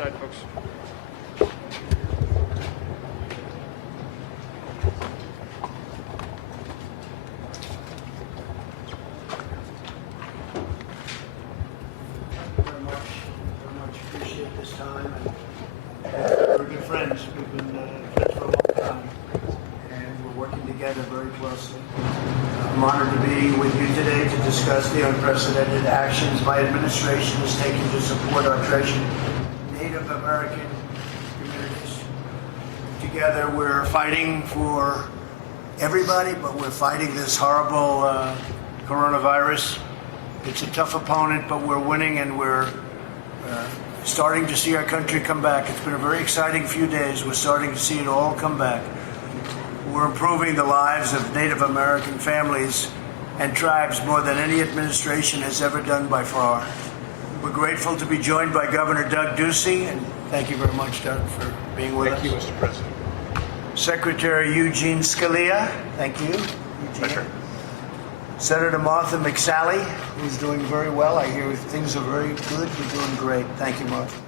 side, folks. Very much appreciate this time. And we're good friends. We've been friends for a long time, and we're working together very closely. I'm honored to be with you today to discuss the unprecedented actions my administration has taken to support our treasured Native American communities. Together, we're fighting for everybody, but we're fighting this horrible coronavirus. It's a tough opponent, but we're winning, and we're starting to see our country come back. It's been a very exciting few days. We're starting to see it all come back. We're improving the lives of Native American families and tribes more than any administration has ever done by far. We're grateful to be joined by Governor Doug Ducey, and thank you very much, Doug, for being with us. Thank you, Mr. President. Secretary Eugene Scalia, thank you. Eugene. Pleasure. Senator Martha McSally, who's doing very well. I hear things are very good. You're doing great. Thank you, Martha.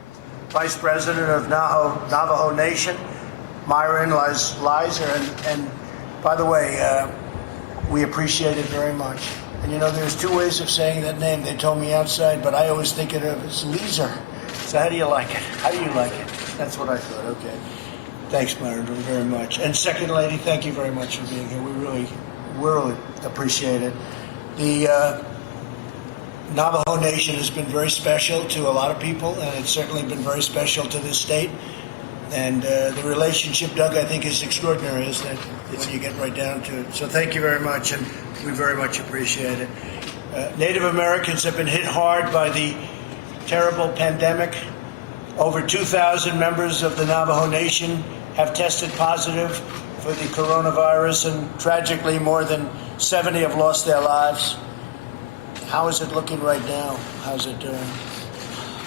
Vice President of Navajo Nation, Myron Lizer, and by the way, we appreciate it very much. And you know, there's two ways of saying that name. They told me outside, but I always think of it as Lizer. So how do you like it? How do you like it? That's what I thought. Okay. Thanks, Myron, very much. And Second Lady, thank you very much for being here. We really appreciate it. The Navajo Nation has been very special to a lot of people, and it's certainly been very special to this state. And the relationship, Doug, I think is extraordinary, isn't it? When you get right down to it. So thank you very much, and we very much appreciate it. Native Americans have been hit hard by the terrible pandemic. Over 2,000 members of the Navajo Nation have tested positive for the coronavirus, and tragically more than 70 have lost their lives. How is it looking right now? How's it doing?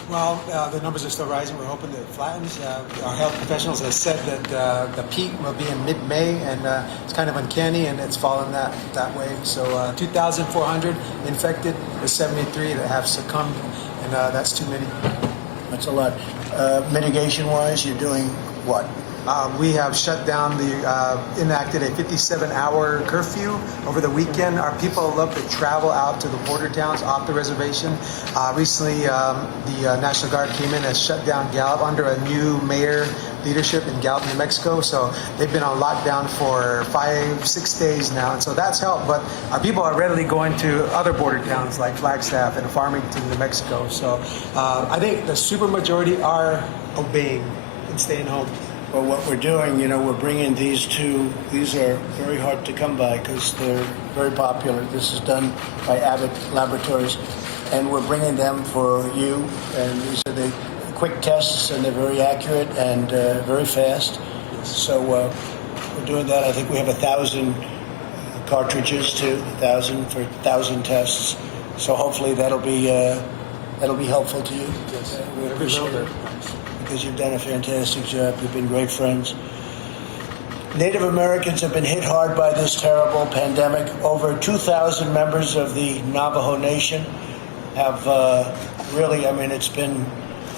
Well, the numbers are still rising. We're hoping that it flattens. Our health professionals have said that the peak will be in mid-May, and it's kind of uncanny, and it's fallen that way. So 2,400 infected, with 73 that have succumbed, and that's too many. That's a lot. Mitigation-wise, you're doing what? We have shut down enacted a 57-hour curfew over the weekend. Our people love to travel out to the border towns off the reservation. Recently, the National Guard came in and shut down Gallup under a new mayor leadership in Gallup, New Mexico. So they've been on lockdown for 5-6 days now, and so that's helped. But our people are readily going to other border towns like Flagstaff and Farmington, New Mexico. So I think the supermajority are obeying and staying home. Well, what we're doing, you know, we're bringing these two. These are very hard to come by because they're very popular. This is done by Abbott Laboratories, and we're bringing them for you. And these are the quick tests, and they're very accurate and very fast. So we're doing that. I think we have 1,000 cartridges too, 1,000 for 1,000 tests. So hopefully that'll be helpful to you. Yes. We appreciate it. Because you've done a fantastic job. You've been great friends. Native Americans have been hit hard by this terrible pandemic. Over 2,000 members of the Navajo Nation have really, I mean, it's been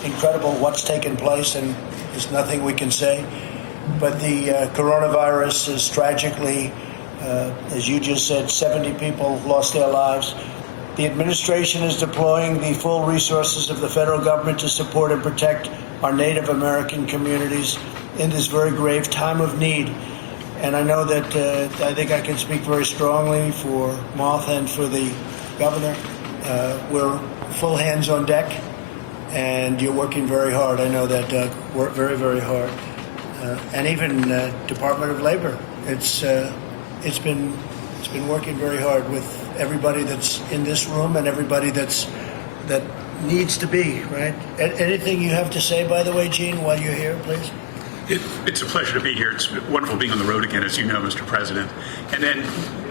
incredible what's taken place, and there's nothing we can say. But the coronavirus is tragically, as you just said, 70 people lost their lives. The administration is deploying the full resources of the federal government to support and protect our Native American communities in this very grave time of need. And I know that I think I can speak very strongly for Martha and for the governor. We're full hands on deck, and you're working very hard. I know that, Doug. Work very, very hard. And even Department of Labor. It's been working very hard with everybody that's in this room and everybody that needs to be, right? Anything you have to say, by the way, Gene, while you're here, please? It's a pleasure to be here. It's wonderful being on the road again, as you know, Mr. President. And then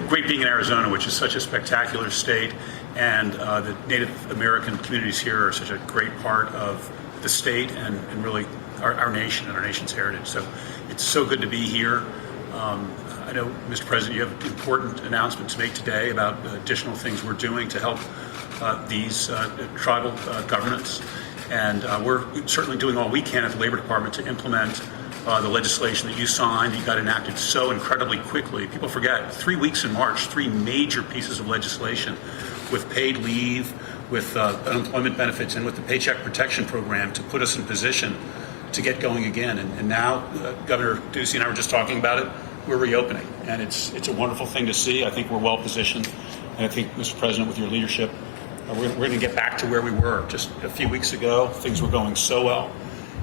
great being in Arizona, which is such a spectacular state. And the Native American communities here are such a great part of the state and really our nation and our nation's heritage. So it's so good to be here. I know, Mr. President, you have an important announcement to make today about additional things we're doing to help these tribal governments. And we're certainly doing all we can at the Labor Department to implement the legislation that you signed. You got enacted so incredibly quickly. People forget, 3 weeks in March, 3 major pieces of legislation with paid leave, with unemployment benefits, and with the Paycheck Protection Program to put us in position to get going again. And now, Governor Ducey and I were just talking about it, we're reopening. And it's a wonderful thing to see. I think we're well positioned. And I think, Mr. President, with your leadership, we're going to get back to where we were just a few weeks ago. Things were going so well.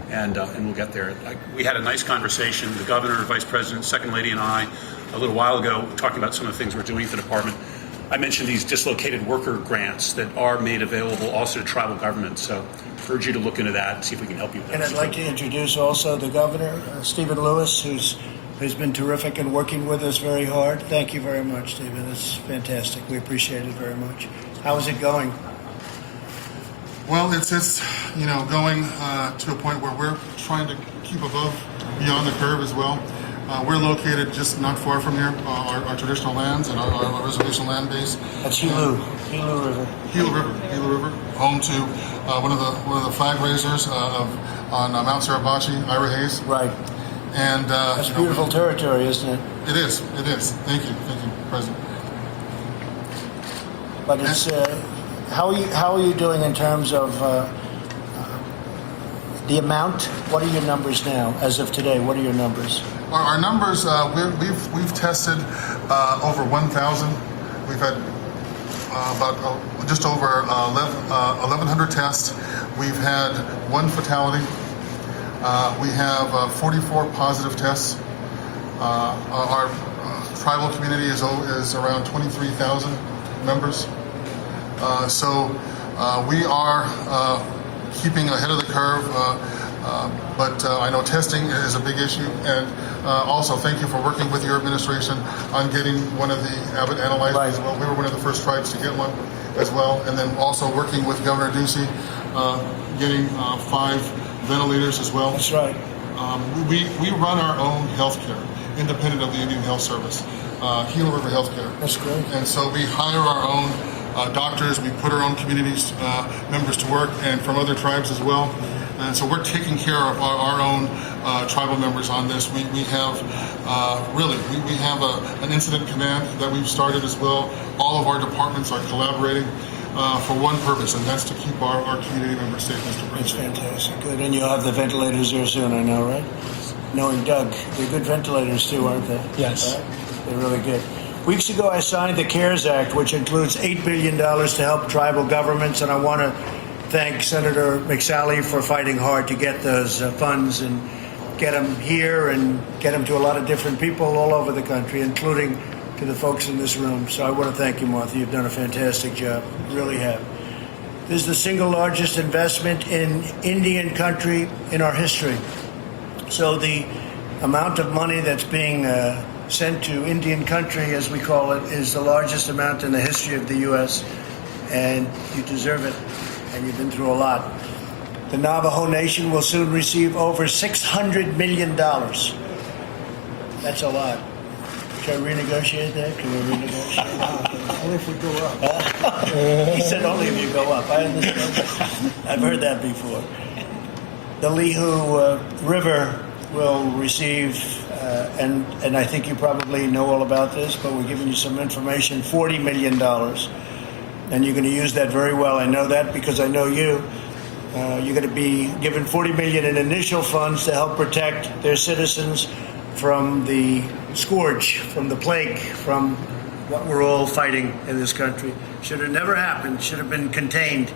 And we'll get there. We had a nice conversation, the governor, vice president, second lady, and I, a little while ago, talking about some of the things we're doing at the department. I mentioned these dislocated worker grants that are made available also to tribal governments. So I urge you to look into that and see if we can help you with that. And I'd like to introduce also the governor, Stephen Lewis, who's been terrific and working with us very hard. Thank you very much, Stephen. It's fantastic. We appreciate it very much. How is it going? Well, it's going to a point where we're trying to keep beyond the curve as well. We're located just not far from here, our traditional lands and our reservation land base. That's Gila River. Gila River, home to one of the flag raisers on Mount Suribachi, Ira Hayes. Right. And that's beautiful territory, isn't it? It is. Thank you, President. But it's how are you doing in terms of the amount? What are your numbers now, as of today? What are your numbers? Our numbers, we've tested over 1,000. We've had about just over 1,100 tests. We've had 1 fatality. We have 44 positive tests. Our tribal community is around 23,000 members. So we are keeping ahead of the curve, but I know testing is a big issue. And also, thank you for working with your administration on getting one of the Abbott analyzers as well. We were one of the first tribes to get one as well. And then also working with Governor Ducey, getting 5 ventilators as well. That's right. We run our own health care, independent of the Indian Health Service, Gila River Healthcare. That's great. And so we hire our own doctors, we put our own communities members to work, and from other tribes as well. And so we're taking care of our own tribal members on this. We have we have an incident command that we've started as well. All of our departments are collaborating for one purpose, and that's to keep our community members safe, Mr. President. It's fantastic. Good. And you'll have the ventilators there soon, I know, right? Knowing Doug, they're good ventilators too, aren't they? Yes. Right? They're really good. Weeks ago, I signed the CARES Act, which includes $8 billion to help tribal governments, and I want to thank Senator McSally for fighting hard to get those funds and get them here and get them to a lot of different people all over the country, including to the folks in this room. So I want to thank you, Martha. You've done a fantastic job. You really have. This is the single largest investment in Indian country in our history. So the amount of money that's being sent to Indian country, as we call it, is the largest amount in the history of the U.S., and you deserve it, and you've been through a lot. The Navajo Nation will soon receive over $600 million. That's a lot. Should I renegotiate that? Can we renegotiate? Only if we go up. He said only if you go up. I understand. I've heard that before. The Lihu River will receive, and I think you probably know all about this, but we're giving you some information, $40 million. And you're going to use that very well. I know that because I know you. You're going to be given $40 million in initial funds to help protect their citizens from the scourge, from the plague, from what we're all fighting in this country. Should have never happened, should have been contained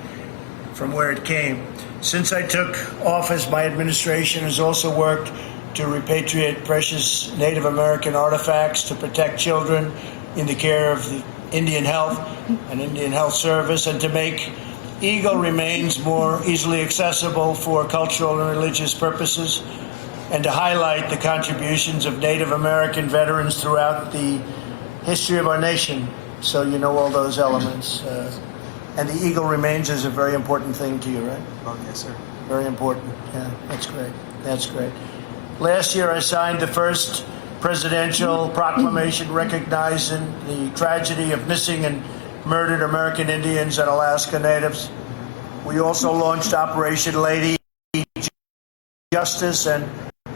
from where it came. Since I took office, my administration has also worked to repatriate precious Native American artifacts, to protect children in the care of the Indian Health and Indian Health Service, and to make eagle remains more easily accessible for cultural and religious purposes, and to highlight the contributions of Native American veterans throughout the history of our nation. So you know all those elements. And the eagle remains is a very important thing to you, right? Oh, yes, sir. Very important. Yeah, that's great. That's great. Last year, I signed the first presidential proclamation recognizing the tragedy of missing and murdered American Indians and Alaska Natives. We also launched Operation Lady Justice and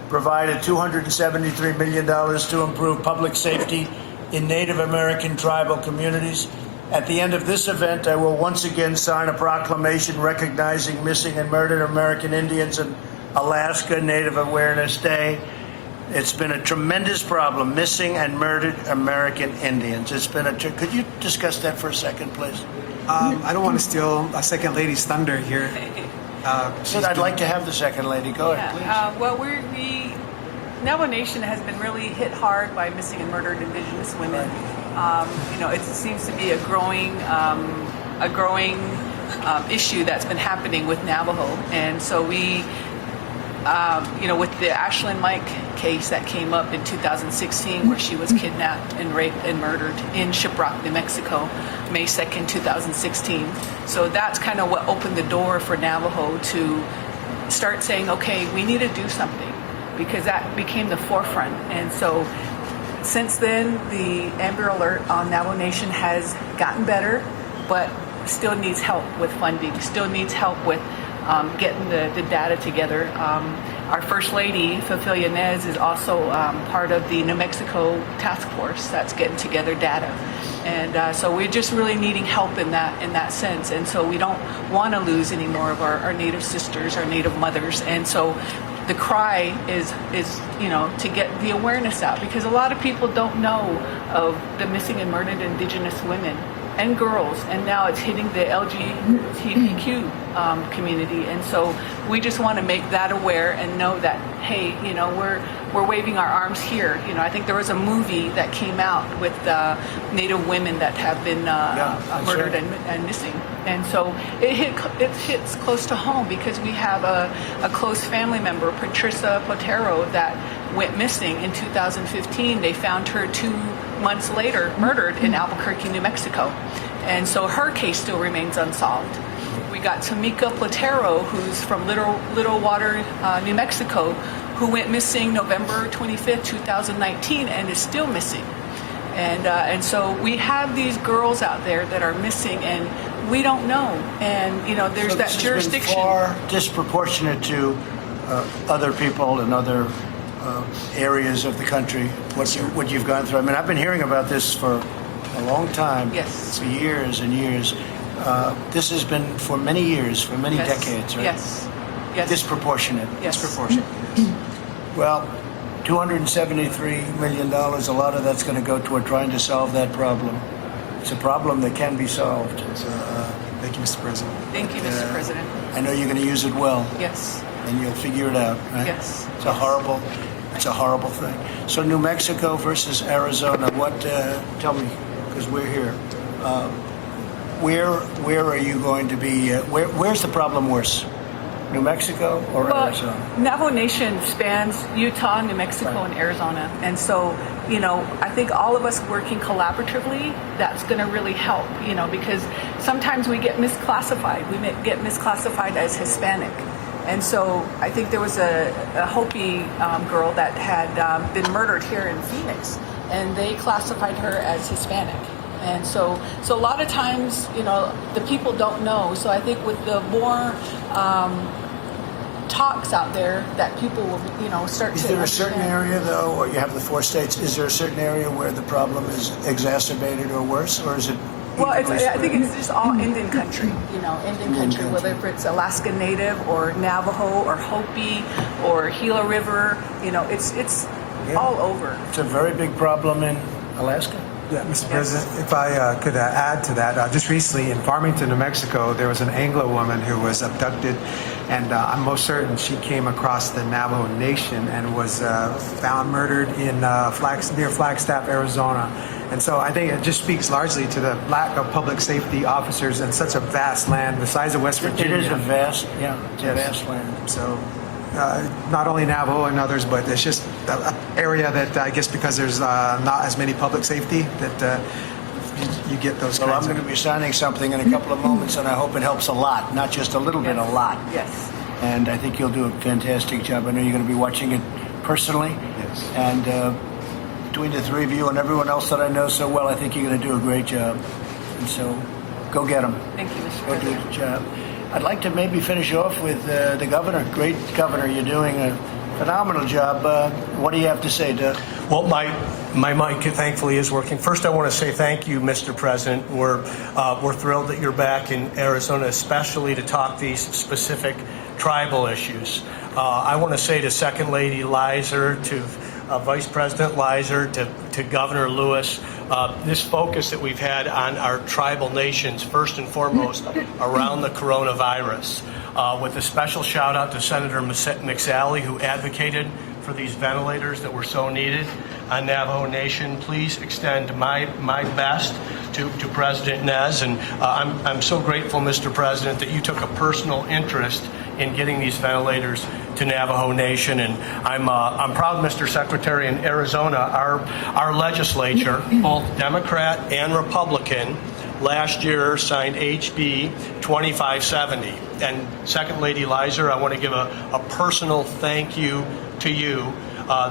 provided $273 million to improve public safety in Native American tribal communities. At the end of this event, I will once again sign a proclamation recognizing missing and murdered American Indians and Alaska Native Awareness Day. It's been a tremendous problem, missing and murdered American Indians. It's been could you discuss that for a second, please? I don't want to steal a second lady's thunder here. I'd like to have the second lady. Go ahead, please. Well, Navajo Nation has been really hit hard by missing and murdered Indigenous women. It seems to be a growing issue that's been happening with Navajo, and so we, with the Ashlyn Mike case that came up in 2016, where she was kidnapped and raped and murdered in Shiprock, New Mexico, May 2nd, 2016. So that's kind of what opened the door for Navajo to start saying, okay, we need to do something, because that became the forefront. And so since then, the Amber Alert on Navajo Nation has gotten better, but still needs help with funding, still needs help with getting the data together. Our First Lady, Cecilia Nez, is also part of the New Mexico task force that's getting together data. And so we're just really needing help in that sense. And so we don't want to lose any more of our Native sisters, our Native mothers. And so the cry is to get the awareness out, because a lot of people don't know of the missing and murdered Indigenous women and girls, and now it's hitting the LGBTQ community. And so we just want to make that aware and know that, hey, we're waving our arms here. I think there was a movie that came out with Native women that have been murdered and missing. And so it hits close to home, because we have a close family member, Patricia Potero, that went missing in 2015. They found her 2 months later murdered in Albuquerque, New Mexico. And so her case still remains unsolved. We got Tamika Platero, who's from Little Water, New Mexico, who went missing November 25th, 2019, and is still missing. And so we have these girls out there that are missing, and we don't know. And there's that jurisdiction. Been far disproportionate to other people in other areas of the country. What you've gone through. I mean, I've been hearing about this for a long time. Yes. For years and years. This has been for many years, for many decades, right? Yes. Yes. Disproportionate. Yes. Disproportionate. Well, $273 million, a lot of that's going to go toward trying to solve that problem. It's a problem that can be solved. Thank you, Mr. President. Thank you, Mr. President. I know you're going to use it well. Yes. And you'll figure it out, right? Yes. It's a horrible thing. So New Mexico versus Arizona, tell me, because we're here. Where are you going to be, where's the problem worse? New Mexico or Arizona? Navajo Nation spans Utah, New Mexico, and Arizona. And so, I think all of us working collaboratively, that's going to really help, because sometimes we get misclassified. We get misclassified as Hispanic. And so I think there was a Hopi girl that had been murdered here in Phoenix, and they classified her as Hispanic. And so a lot of times, the people don't know. So I think with the more talks out there, that people will, start to. Is there a certain area, though, or you have the 4 states? Is there a certain area where the problem is exacerbated or worse, or is it? Well, I think it's just all Indian country, Indian country, whether it's Alaska Native or Navajo or Hopi or Gila River, it's all over. It's a very big problem in Alaska. Yeah, Mr. President, if I could add to that, just recently in Farmington, New Mexico, there was an Anglo woman who was abducted, and I'm most certain she came across the Navajo Nation and was found murdered in near Flagstaff, Arizona. And so I think it just speaks largely to the lack of public safety officers in such a vast land, the size of West Virginia. It is a vast land. So not only Navajo and others, but it's just an area that I guess because there's not as many public safety that you get those Well, I'm kinds going to be signing something in a couple of moments, and I hope it helps a lot, not just a little bit, a lot. Yes. And I think you'll do a fantastic job. I know you're going to be watching it personally. Yes. And between the 3 of you and everyone else that I know so well, I think you're going to do a great job. And so go get them. Thank you, Mr. Go do President. the job. I'd like to maybe finish off with the governor. Great governor, you're doing a phenomenal job. What do you have to say, Doug? Well, my mic thankfully is working. First, I want to say thank you, Mr. President. We're thrilled that you're back in Arizona, especially to talk these specific tribal issues. I want to say to Second Lady Leiser, to Vice President Leiser, to Governor Lewis, this focus that we've had on our tribal nations, first and foremost, around the coronavirus, with a special shout out to Senator McSally, who advocated for these ventilators that were so needed on Navajo Nation. Please extend my best to President Nez, and I'm so grateful, Mr. President, that you took a personal interest in getting these ventilators to Navajo Nation. And I'm proud, Mr. Secretary, in Arizona, our legislature, both Democrat and Republican, last year signed HB 2570. And Second Lady Leiser, I want to give a personal thank you to you.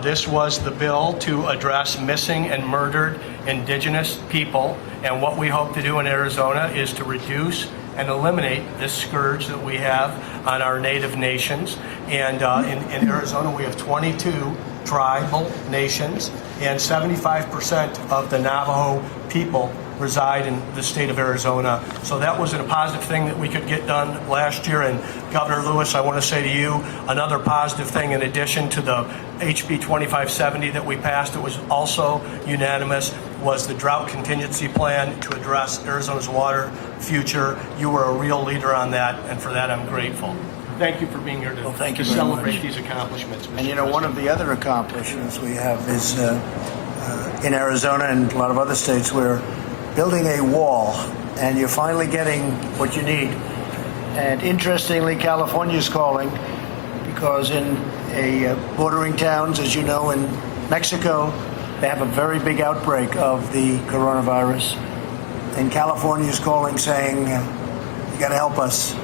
This was the bill to address missing and murdered indigenous people. And what we hope to do in Arizona is to reduce and eliminate this scourge that we have on our native nations. And in Arizona, we have 22 tribal nations, and 75% of the Navajo people reside in the state of Arizona. So that was a positive thing that we could get done last year. And Governor Lewis, I want to say to you, another positive thing in addition to the HB 2570 that we passed, it was also unanimous, was the drought contingency plan to address Arizona's water future. You were a real leader on that, and for that I'm grateful. Thank you for being here to celebrate these accomplishments, Mr. And you know, one of the other accomplishments we have is in Arizona and a lot of other states, we're building a wall, and you're finally getting what you need. And interestingly, California's calling, because in bordering towns, as you know, in Mexico, they have a very big outbreak of the coronavirus. And California's calling, saying, you got to help us.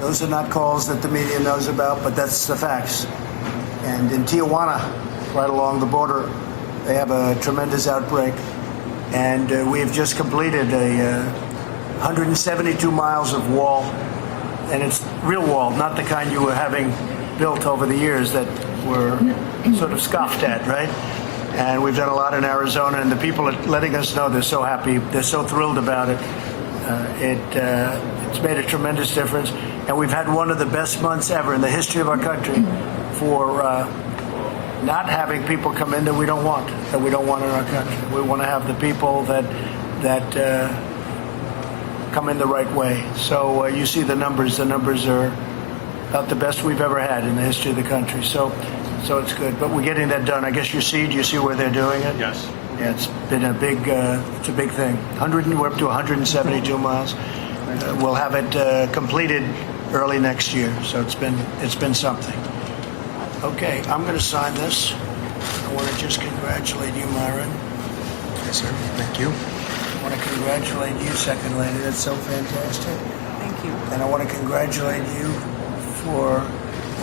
Those are not calls that the media knows about, but that's the facts. And in Tijuana, right along the border, they have a tremendous outbreak. And we have just completed 172 miles of wall. And it's real wall, not the kind you were having built over the years that were sort of scoffed at, right? And we've done a lot in Arizona, and the people are letting us know they're so happy, they're so thrilled about it. It's made a tremendous difference, and we've had one of the best months ever in the history of our country for not having people come in that we don't want in our country. We want to have the people that come in the right way. So you see the numbers are about the best we've ever had in the history of the country. So it's good, but we're getting that done. I guess you see where they're doing it? Yes. Yeah, it's been a big thing. We're up to 172 miles. We'll have it completed early next year. So it's been something. Okay, I'm going to sign this. I want to just congratulate you, Myron. Yes, sir. Thank you. I want to congratulate you, Second Lady. That's so fantastic. Thank you. And I want to congratulate you for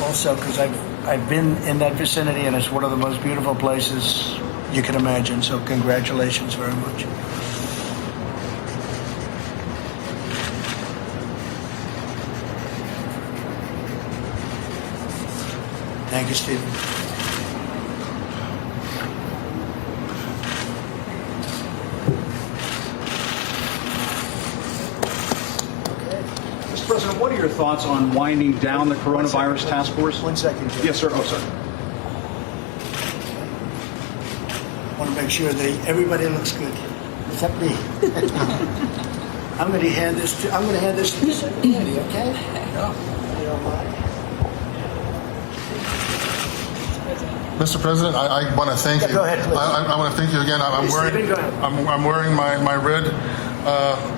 also, because I've been in that vicinity, and it's one of the most beautiful places you can imagine. So congratulations very much. Thank you, Stephen. Mr. President, what are your thoughts on winding down the coronavirus task force? 1 second, Jim. Yes, sir. Oh, sorry. I want to make sure everybody looks good, except me. I'm going to hand this to the Second Lady, okay? No, you don't mind. Mr. President, I want to thank you. Go ahead, please. I want to thank you again. I'm Stephen, go ahead. I'm wearing my red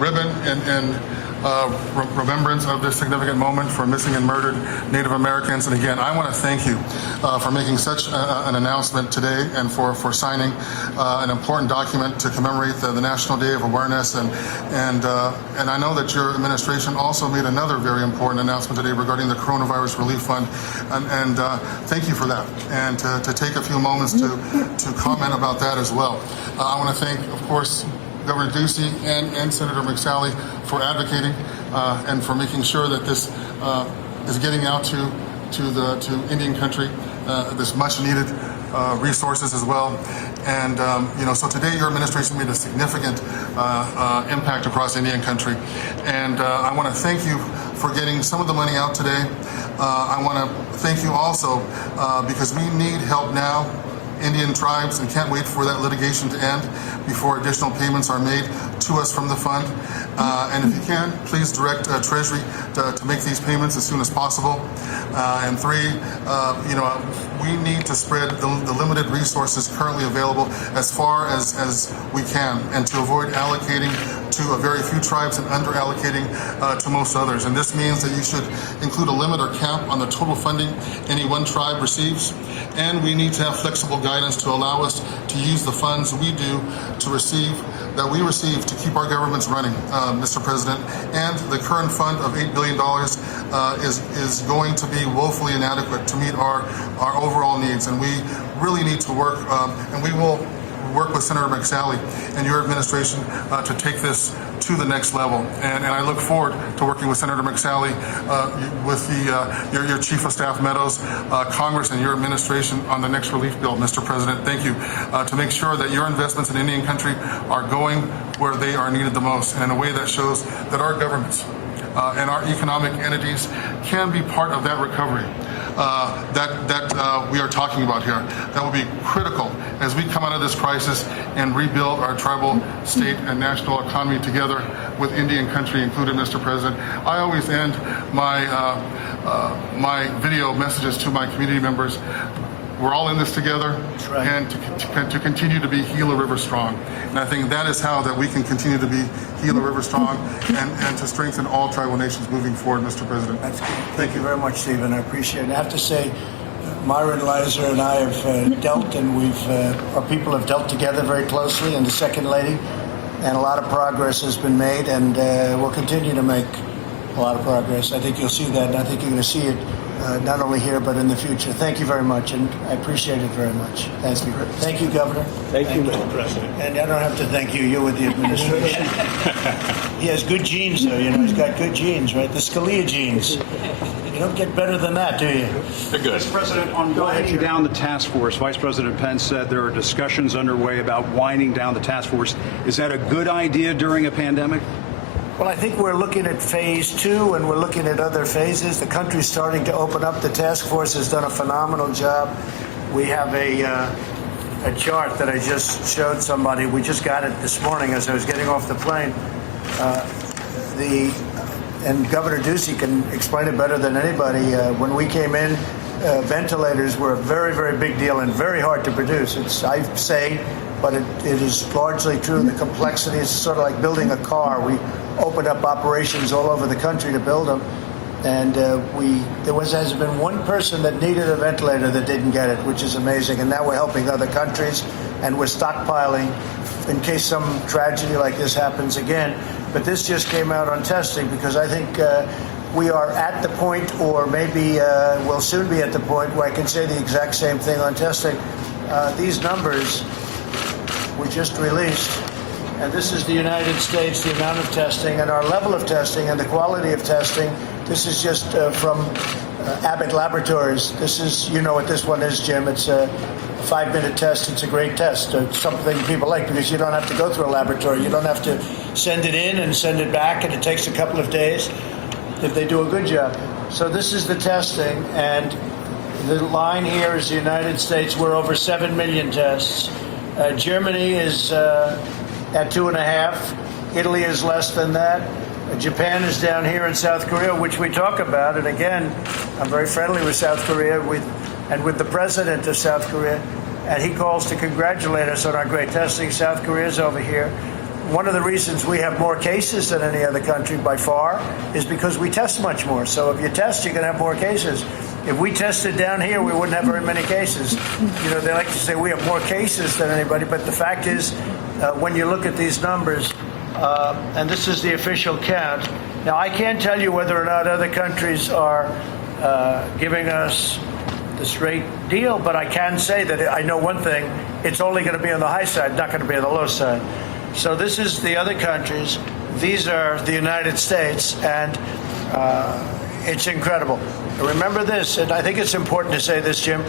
ribbon in remembrance of this significant moment for missing and murdered Native Americans. And again, I want to thank you for making such an announcement today and for signing an important document to commemorate the National Day of Awareness. And I know that your administration also made another very important announcement today regarding the Coronavirus Relief Fund. And thank you for that. And to take a few moments to comment about that as well. I want to thank, of course, Governor Ducey and Senator McSally for advocating and for making sure that this is getting out to Indian country, this much needed resources as well. And so today your administration made a significant impact across Indian country. And I want to thank you for getting some of the money out today. I want to thank you also because we need help now, Indian tribes, and can't wait for that litigation to end before additional payments are made to us from the fund. And if you can, please direct Treasury to make these payments as soon as possible. And three, we need to spread the limited resources currently available as far as we can, and to avoid allocating to a very few tribes and under allocating to most others. And this means that you should include a limit or cap on the total funding any one tribe receives. And we need to have flexible guidance to allow us to use the funds we do to receive, that we receive to keep our governments running, Mr. President. And the current fund of $8 billion is going to be woefully inadequate to meet our overall needs. And we really need to work, and we will work with Senator McSally and your administration to take this to the next level. And I look forward to working with Senator McSally, with your Chief of Staff Meadows, Congress, and your administration on the next relief bill, Mr. President. Thank you, to make sure that your investments in Indian country are going where they are needed the most, and in a way that shows that our governments and our economic entities can be part of that recovery that we are talking about here. That will be critical as we come out of this crisis and rebuild our tribal, state, and national economy together with Indian country included, Mr. President. I always end my my video messages to my community members. We're all in this together, right. And to continue to be Gila River strong. And I think that is how that we can continue to be Gila River strong and to strengthen all tribal nations moving forward, Mr. President. Thank you very much, Stephen. I appreciate it. I have to say, Myron Lizer and I have dealt, and our people have dealt together very closely, and the Second Lady, and a lot of progress has been made, and we'll continue to make a lot of progress. I think you'll see that, and I think you're going to see it not only here but in the future. Thank you very much, and I appreciate it very much. Thank you. Thank you, Governor. Thank you, Mr. President. And I don't have to thank you. You're with the administration. He has good genes, though. He's got good genes, right? The Scalia genes. You don't get better than that, do you? They're good. Mr. President, on winding down the task force, Vice President Pence said there are discussions underway about winding down the task force. Is that a good idea during a pandemic? Well, I think we're looking at phase 2, and we're looking at other phases. The country's starting to open up. The task force has done a phenomenal job. We have a chart that I just showed somebody. We just got it this morning as I was getting off the plane. And Governor Ducey can explain it better than anybody. When we came in, ventilators were a very, very big deal and very hard to produce. I say, but it is largely true. The complexity is sort of like building a car. We opened up operations all over the country to build them, and hasn't been one person that needed a ventilator that didn't get it, which is amazing. And now we're helping other countries, and we're stockpiling in case some tragedy like this happens again. But this just came out on testing, because I think we are at the point, or maybe we'll soon be at the point, where I can say the exact same thing on testing. These numbers were just released, and this is the United States, the amount of testing and our level of testing and the quality of testing. This is just from Abbott Laboratories. This is, you know what this one is, Jim. It's a 5-minute test. It's a great test. It's something people like, because you don't have to go through a laboratory. You don't have to send it in and send it back, and it takes a couple of days if they do a good job. So this is the testing, and the line here is the United States. We're over 7 million tests. Germany is at 2.5. Italy is less than that. Japan is down here, in South Korea, which we talk about. And again, I'm very friendly with South Korea and with the president of South Korea. And he calls to congratulate us on our great testing. South Korea is over here. One of the reasons we have more cases than any other country by far is because we test much more. So if you test, you're going to have more cases. If we tested down here, we wouldn't have very many cases. They like to say we have more cases than anybody, but the fact is, when you look at these numbers, and this is the official count. Now, I can't tell you whether or not other countries are giving us the straight deal, but I can say that I know one thing: it's only going to be on the high side, not going to be on the low side. So this is the other countries. These are the United States, and it's incredible. Remember this, and I think it's important to say this, Jim.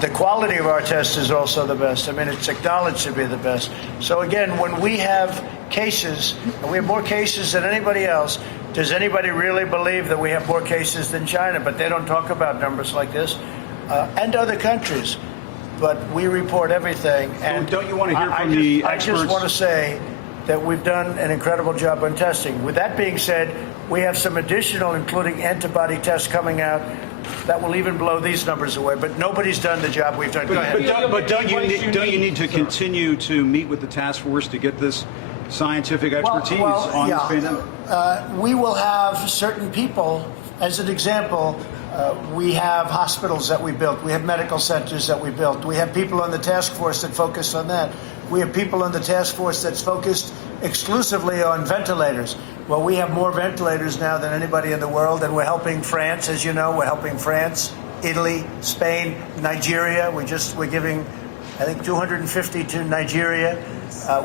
The quality of our test is also the best. I mean, it's acknowledged to be the best. So again, when we have cases, and we have more cases than anybody else, does anybody really believe that we have more cases than China? But they don't talk about numbers like this, and other countries. But we report everything. And don't you want to hear from the experts? I just want to say that we've done an incredible job on testing. With that being said, we have some additional, including antibody tests coming out that will even blow these numbers away. But nobody's done the job we've done. Go ahead. But don't you need to continue to meet with the task force to get this scientific expertise on this pandemic? We will have certain people, as an example, we have hospitals that we built. We have medical centers that we built. We have people on the task force that focus on that. We have people on the task force that's focused exclusively on ventilators. Well, we have more ventilators now than anybody in the world, and we're helping France, as you know. We're helping France, Italy, Spain, Nigeria. We're giving, I think, 250 to Nigeria.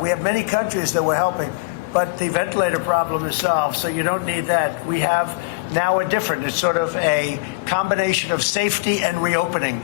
We have many countries that we're helping, but the ventilator problem is solved, so you don't need that. We have now it's sort of a combination of safety and reopening.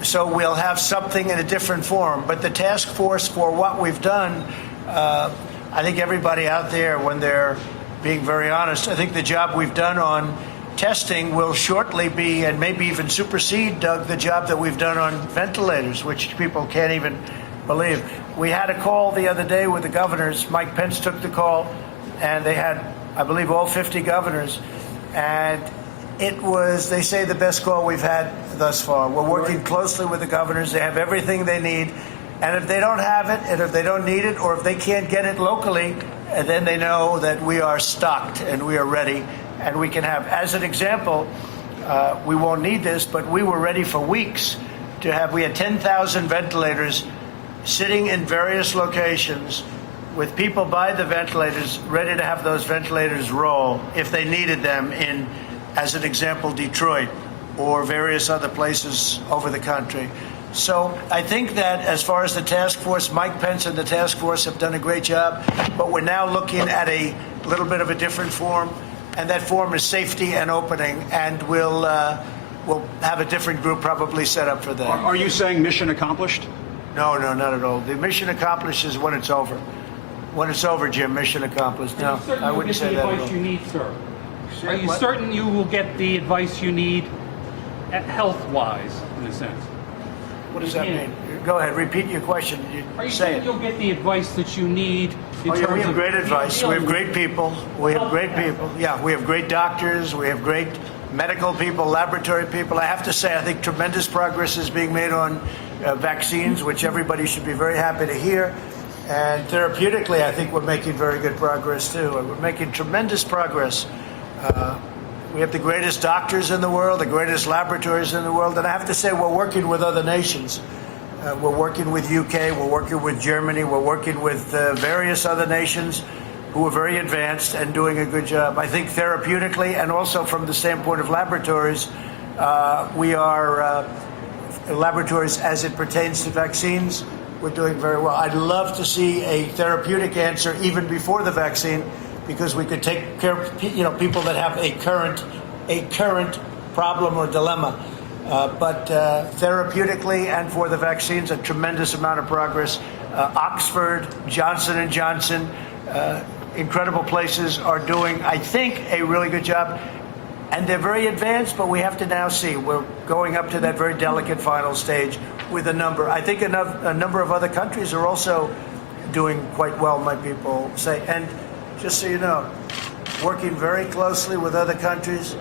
So we'll have something in a different form. But the task force, for what we've done, I think everybody out there, when they're being very honest, I think the job we've done on testing will shortly be, and maybe even supersede, Doug, the job that we've done on ventilators, which people can't even believe. We had a call the other day with the governors. Mike Pence took the call, and they had, I believe, all 50 governors. And it was, they say, the best call we've had thus far. We're working closely with the governors. They have everything they need. And if they don't have it, and if they don't need it, or if they can't get it locally, then they know that we are stocked and we are ready. And we can have, as an example, we won't need this, but we were ready for weeks to have, we had 10,000 ventilators sitting in various locations with people by the ventilators ready to have those ventilators roll if they needed them in, as an example, Detroit or various other places over the country. So I think that as far as the task force, Mike Pence and the task force have done a great job, but we're now looking at a little bit of a different form, and that form is safety and opening, and we'll have a different group probably set up for that. Are you saying mission accomplished? No, not at all. The mission accomplished is when it's over. When it's over, Jim, mission accomplished. No, I wouldn't say that at all. Are you certain you'll get the advice you need, sir? Are you certain you will get the advice you need health-wise, in a sense? What does that mean? Go ahead, repeat your question. Are you Say certain it. you'll get the advice that you need in terms of... We have great advice. We have great people. We have great people. Yeah, we have great doctors. We have great medical people, laboratory people. I have to say, I think tremendous progress is being made on vaccines, which everybody should be very happy to hear. And therapeutically, I think we're making very good progress, too. We're making tremendous progress. We have the greatest doctors in the world, the greatest laboratories in the world. And I have to say, we're working with other nations. We're working with UK, we're working with Germany, we're working with various other nations who are very advanced and doing a good job. I think therapeutically and also from the standpoint of laboratories, we are laboratories as it pertains to vaccines. We're doing very well. I'd love to see a therapeutic answer even before the vaccine, because we could take care of people that have a current problem or dilemma. But therapeutically and for the vaccines, a tremendous amount of progress. Oxford, Johnson & Johnson, incredible places are doing, I think, a really good job. And they're very advanced, but we have to now see. We're going up to that very delicate final stage with a number. I think a number of other countries are also doing quite well, my people say. And just so you know, working very closely with other countries,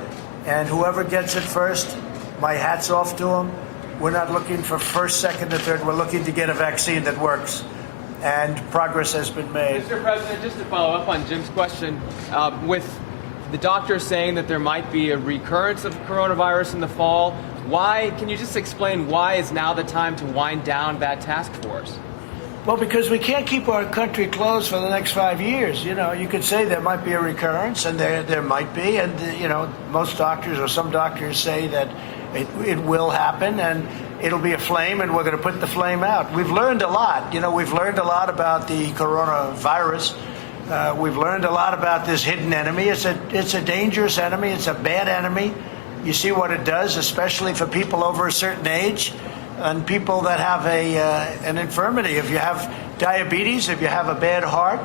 and whoever gets it first, my hat's off to them. We're not looking for first, second, or third. We're looking to get a vaccine that works. And progress has been made. Mr. President, just to follow up on Jim's question, with the doctors saying that there might be a recurrence of coronavirus in the fall, can you just explain why is now the time to wind down that task force? Well, because we can't keep our country closed for the next 5 years. You know, you could say there might be a recurrence, and there might be, and you know, most doctors or some doctors say that it will happen, and it'll be a flame, and we're going to put the flame out. We've learned a lot. You know, we've learned a lot about the coronavirus. We've learned a lot about this hidden enemy. It's a dangerous enemy. It's a bad enemy. You see what it does, especially for people over a certain age and people that have an infirmity. If you have diabetes, if you have a bad heart,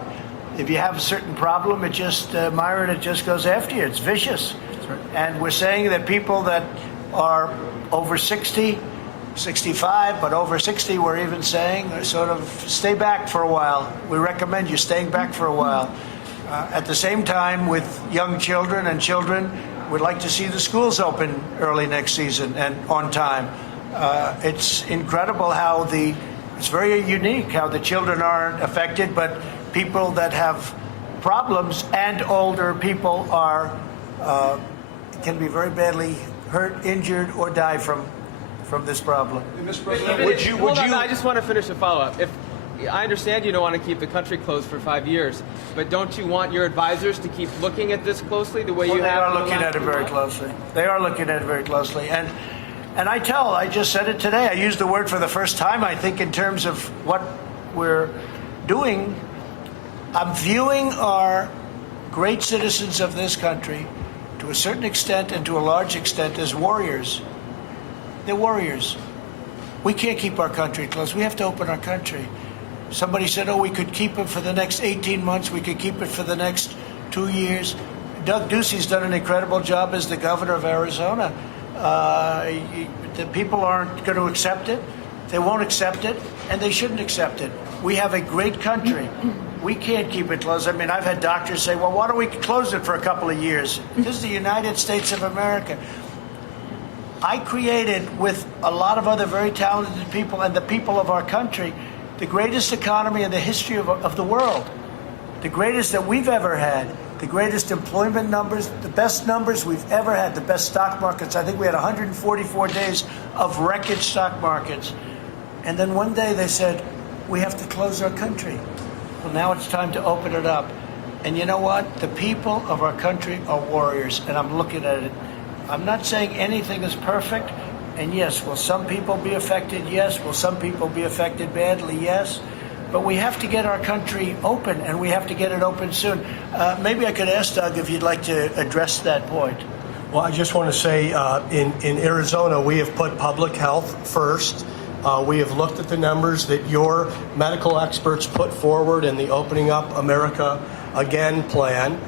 if you have a certain problem, it just, Myron, it just goes after you. It's vicious. That's right. And we're saying that people that are over 60, 65, but over 60, we're even saying, sort of stay back for a while. We recommend you staying back for a while. At the same time, with young children and children, we'd like to see the schools open early next season and on time. It's incredible how it's very unique how the children aren't affected, but people that have problems and older people can be very badly hurt, injured, or die from this problem. Mr. President, Hold on, I just want to finish a follow-up. I understand you don't want to keep the country closed for 5 years, but don't you want your advisors to keep looking at this closely the way you have? They are looking at it very closely. They are looking at it very closely. And I just said it today, I used the word for the first time, I think, in terms of what we're doing. I'm viewing our great citizens of this country, to a certain extent and to a large extent, as warriors. They're warriors. We can't keep our country closed. We have to open our country. Somebody said, we could keep it for the next 18 months. We could keep it for the next 2 years. Doug Ducey's done an incredible job as the governor of Arizona. The people aren't going to accept it. They won't accept it, and they shouldn't accept it. We have a great country. We can't keep it closed. I mean, I've had doctors say, well, why don't we close it for a couple of years? This is the United States of America. I created, with a lot of other very talented people and the people of our country, the greatest economy in the history of the world, the greatest that we've ever had, the greatest employment numbers, the best numbers we've ever had, the best stock markets. I think we had 144 days of record stock markets. And then one day they said, we have to close our country. Well, now it's time to open it up. And you know what? The people of our country are warriors, and I'm looking at it. I'm not saying anything is perfect, and yes, will some people be affected? Yes. Will some people be affected badly? Yes. But we have to get our country open, and we have to get it open soon. Maybe I could ask Doug if you'd like to address that point. Well, I just want to say in Arizona, we have put public health first. We have looked at the numbers that your medical experts put forward in the Opening Up America Again plan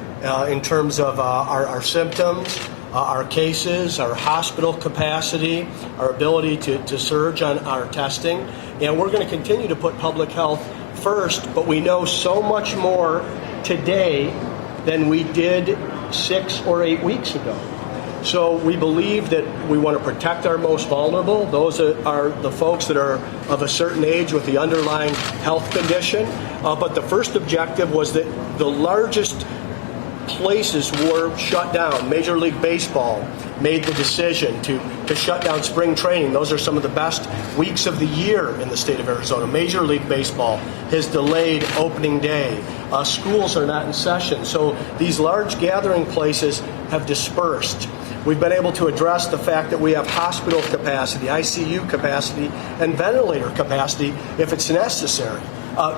in terms of our symptoms, our cases, our hospital capacity, our ability to surge on our testing. And we're going to continue to put public health first, but we know so much more today than we did 6 or 8 weeks ago. So we believe that we want to protect our most vulnerable. Those are the folks that are of a certain age with the underlying health condition. But the first objective was that the largest places were shut down. Major League Baseball made the decision to shut down spring training. Those are some of the best weeks of the year in the state of Arizona. Major League Baseball has delayed opening day. Schools are not in session. So these large gathering places have dispersed. We've been able to address the fact that we have hospital capacity, ICU capacity, and ventilator capacity if it's necessary.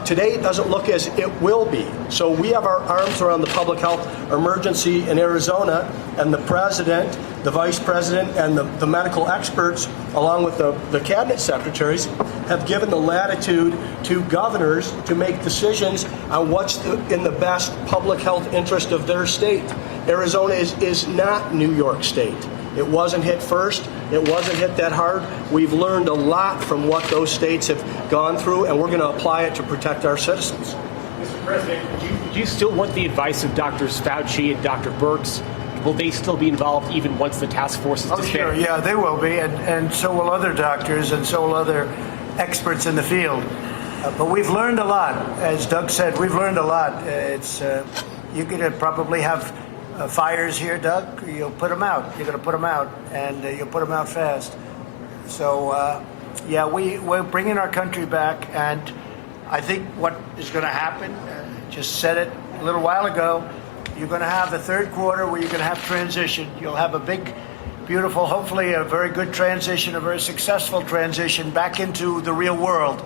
Today it doesn't look as it will be. So we have our arms around the public health emergency in Arizona, and the president, the vice president, and the medical experts, along with the cabinet secretaries, have given the latitude to governors to make decisions on what's in the best public health interest of their state. Arizona is not New York State. It wasn't hit first. It wasn't hit that hard. We've learned a lot from what those states have gone through, and we're going to apply it to protect our citizens. Mr. President, do you still want the advice of Drs. Fauci and Dr. Birx? Will they still be involved even once the task force is disbanded? Sure, yeah, they will be, and so will other doctors, and so will other experts in the field. But we've learned a lot. As Doug said, we've learned a lot. You could probably have fires here, Doug. You'll put them out. You're going to put them out, and you'll put them out fast. So, yeah, we're bringing our country back, and I think what is going to happen, just said it a little while ago, you're going to have the third quarter where you're going to have transition. You'll have a big, beautiful, hopefully a very good transition, a very successful transition back into the real world.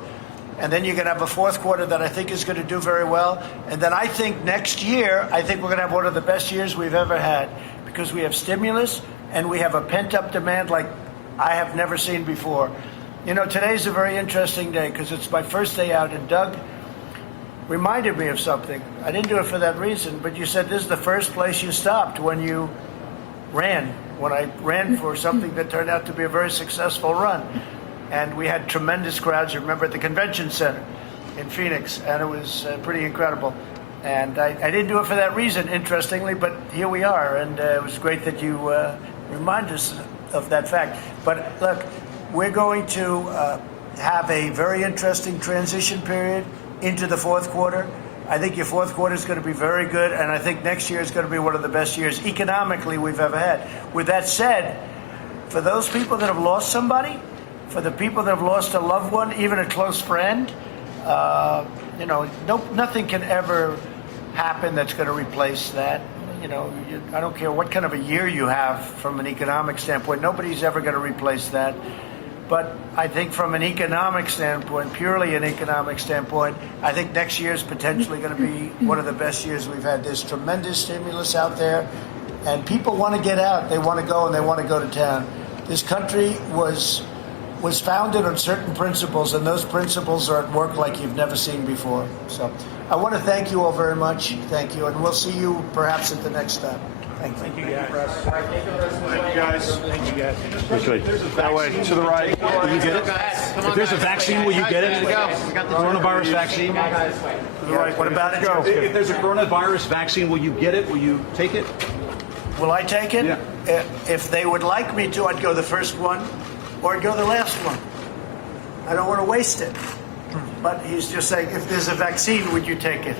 And then you're going to have a fourth quarter that I think is going to do very well. And then I think next year, I think we're going to have one of the best years we've ever had because we have stimulus and we have a pent-up demand like I have never seen before. You know, today's a very interesting day because it's my first day out, and Doug reminded me of something. I didn't do it for that reason, but you said this is the first place you stopped when you ran, when I ran for something that turned out to be a very successful run. And we had tremendous crowds, you remember, at the convention center in Phoenix, and it was pretty incredible. And I didn't do it for that reason, interestingly, but here we are, and it was great that you remind us of that fact. But look, we're going to have a very interesting transition period into the fourth quarter. I think your fourth quarter is going to be very good, and I think next year is going to be one of the best years economically we've ever had. With that said, for those people that have lost somebody, for the people that have lost a loved one, even a close friend, you know, nothing can ever happen that's going to replace that. You know, I don't care what kind of a year you have from an economic standpoint, nobody's ever going to replace that. But I think from an economic standpoint, purely an economic standpoint, I think next year is potentially going to be one of the best years we've had. There's tremendous stimulus out there, and people want to get out. They want to go, and they want to go to town. This country was founded on certain principles, and those principles are at work like you've never seen before. So I want to thank you all very much. Thank you, and we'll see you perhaps at the next step. Thank you. Thank you, guys. Thank you, guys. That way, to the right. Will you get it? If there's a vaccine, will you get it? Coronavirus vaccine? To the right. What about it? Go. If there's a coronavirus vaccine, will you get it? Will you take it? Will I take it? Yeah. If they would like me to, I'd go the first one, or I'd go the last one. I don't want to waste it. But he's just saying, if there's a vaccine, would you take it?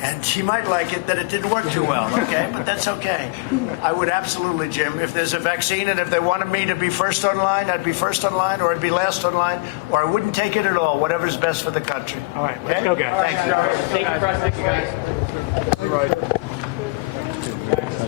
And she might like it that it didn't work too well, okay? But that's okay. I would absolutely, Jim. If there's a vaccine and if they wanted me to be first online, I'd be first online, or I'd be last online, or I wouldn't take it at all, whatever's best for the country. All right, let's go, guys. Thanks, Thank you, President. Thank you, guys. Right.